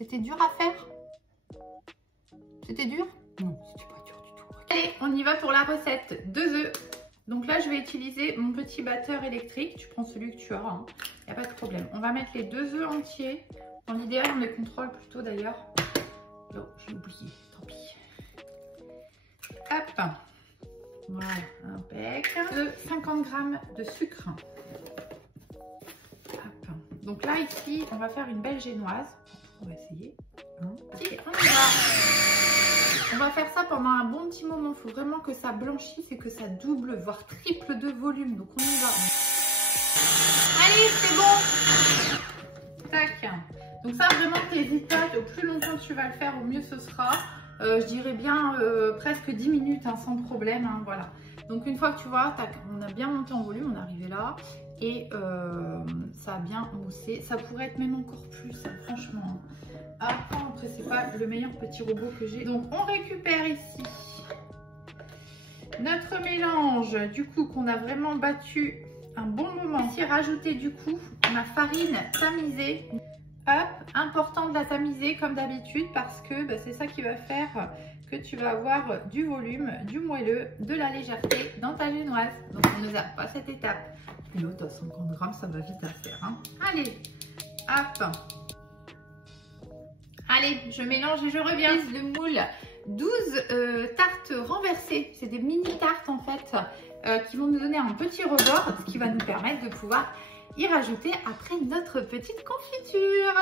C'était dur à faire? C'était dur? Non, c'était pas dur du tout. Allez, on y va pour la recette. 2 œufs. Donc là, je vais utiliser mon petit batteur électrique. Tu prends celui que tu as, hein. Il n'y a pas de problème. On va mettre les 2 œufs entiers. Dans l'idéal, on les contrôle plutôt d'ailleurs. Non, j'ai oublié, tant pis. Hop. Voilà, impec. 50 g de sucre. Hop. Donc là, ici, on va faire une belle génoise. On va essayer. Et on y va. On va faire ça pendant un bon petit moment. Il faut vraiment que ça blanchisse et que ça double, voire triple de volume. Donc on y va. Allez, c'est bon. Tac. Donc ça, vraiment, t'hésites pas. Au plus longtemps tu vas le faire, au mieux ce sera. Je dirais bien presque 10 minutes, hein, sans problème. Hein, voilà. Donc une fois que tu vois, tac, on a bien monté en volume, on est arrivé là. Et ça a bien moussé. Ça pourrait être même encore plus, hein, franchement. Après, c'est pas le meilleur petit robot que j'ai. Donc, on récupère ici notre mélange, du coup, qu'on a vraiment battu un bon moment. Ici, rajouter, du coup, ma farine tamisée. Hop, important de la tamiser comme d'habitude parce que bah, c'est ça qui va faire que tu vas avoir du volume, du moelleux, de la légèreté dans ta génoise. Donc, on ne zappe pas cette étape. Et l'autre, à 50 g, ça va vite à faire. Hein. Allez, hop. Allez, je mélange et je reviens. Le moule, 12 tartes renversées. C'est des mini tartes en fait qui vont nous donner un petit rebord, ce qui va nous permettre de pouvoir y rajouter après notre petite confiture.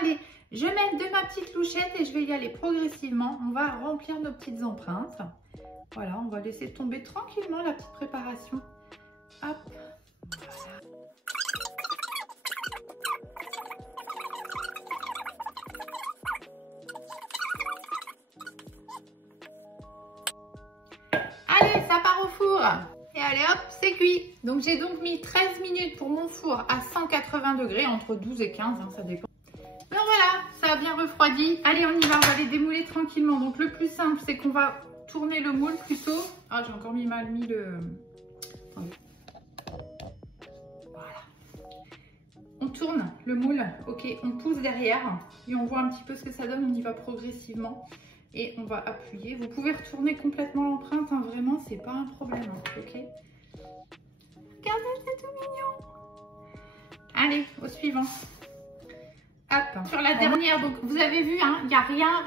Allez, je mets de ma petite louchette et je vais y aller progressivement. On va remplir nos petites empreintes. Voilà, on va laisser tomber tranquillement la petite préparation. Hop, voilà. Et allez hop, c'est cuit. Donc j'ai donc mis 13 minutes pour mon four à 180 degrés, entre 12 et 15, hein, ça dépend. Donc voilà, ça a bien refroidi. Allez, on y va, on va les démouler tranquillement. Donc le plus simple, c'est qu'on va tourner le moule plutôt. Ah, j'ai encore mal mis le... Attendez. Voilà. On tourne le moule, ok, on pousse derrière et on voit un petit peu ce que ça donne. On y va progressivement. Et on va appuyer. Vous pouvez retourner complètement l'empreinte, hein, vraiment, c'est pas un problème. Hein, ok. Regardez, c'est tout mignon. Allez, au suivant. Hop, sur la dernière, donc vous avez vu, hein, il n'y a rien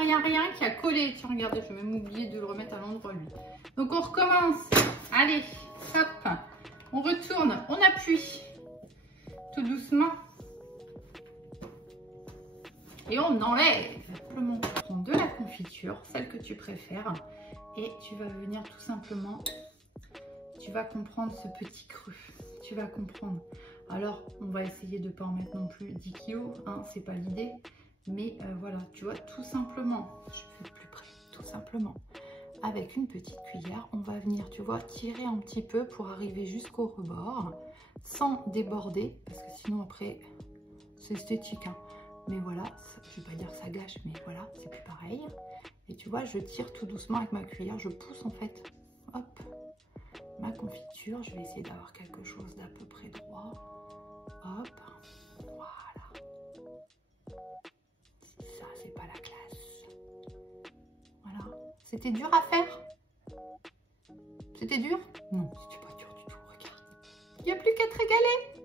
qui a collé. Tiens, regardez, je vais même oublier de le remettre à l'endroit lui. Donc on recommence. Allez, hop, on retourne, on appuie. Tout doucement. Et on enlève simplement de la confiture, celle que tu préfères. Et tu vas venir tout simplement, tu vas comprendre ce petit creux. Tu vas comprendre. Alors, on va essayer de ne pas en mettre non plus 10 kg, hein, c'est pas l'idée. Mais voilà, tu vois, tout simplement, je fais plus près, tout simplement. Avec une petite cuillère, on va venir, tu vois, tirer un petit peu pour arriver jusqu'au rebord, sans déborder, parce que sinon après, c'est esthétique, hein. Mais voilà, je vais pas dire ça gâche, mais voilà, c'est plus pareil. Et tu vois, je tire tout doucement avec ma cuillère, je pousse en fait, hop, ma confiture. Je vais essayer d'avoir quelque chose d'à peu près droit. Hop, voilà. Ça, c'est pas la classe. Voilà. C'était dur à faire? C'était dur? Non, c'était pas dur du tout, regarde. Il n'y a plus qu'à te régaler.